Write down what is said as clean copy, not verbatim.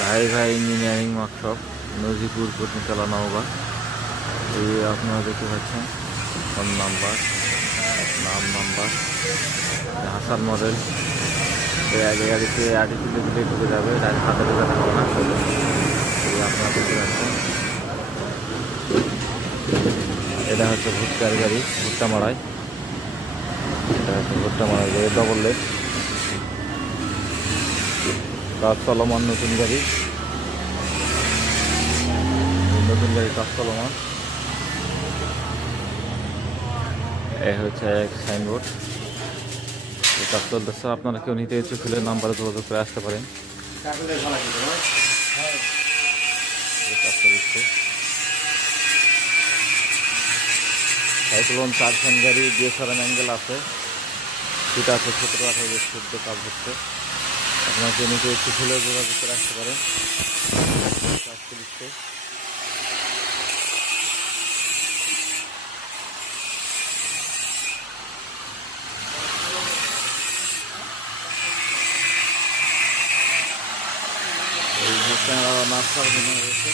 ভাই ভাই engineering workshop, Najipur Patnitala Naogaon. এই আপনারা দেখতে পাচ্ছেন phone number, number Hasan model. আগে গাড়িতে আগে তুলে ঢুকে যাবে, ডাইরেক্ট হাতে ঢুকে থাকবে না। এই আপনারা দেখতে পাচ্ছেন, এটা হচ্ছে ভুট্টার গাড়ি, ভুট্টা মারাই। এটা হচ্ছে ভুট্টা মারাই গাড়ি, ডবল লেট, কাজ চলমান নতুন গাড়ি। নতুন গাড়ি কাজ চলমান। এই হচ্ছে এক সাইনবোর্ড, কাজ চলতেছে। আপনারা কেউ নিতে ইচ্ছুক হলে নাম্বারে যোগাযোগ করে আসতে পারেন। কাজ চলছে। সাইক্লোন 4 ফ্যান গাড়ি, ডিএসআরএম অ্যাঙ্গেল আছে, সেটা আছে 17-18 ফুট কাজ হচ্ছে। আপনারা কেউ নিতে ইচ্ছুক হলে যোগাযোগ করে আসতে পারেন। কাজ চলছে। এই যে নাস্তার জন্য রয়েছে।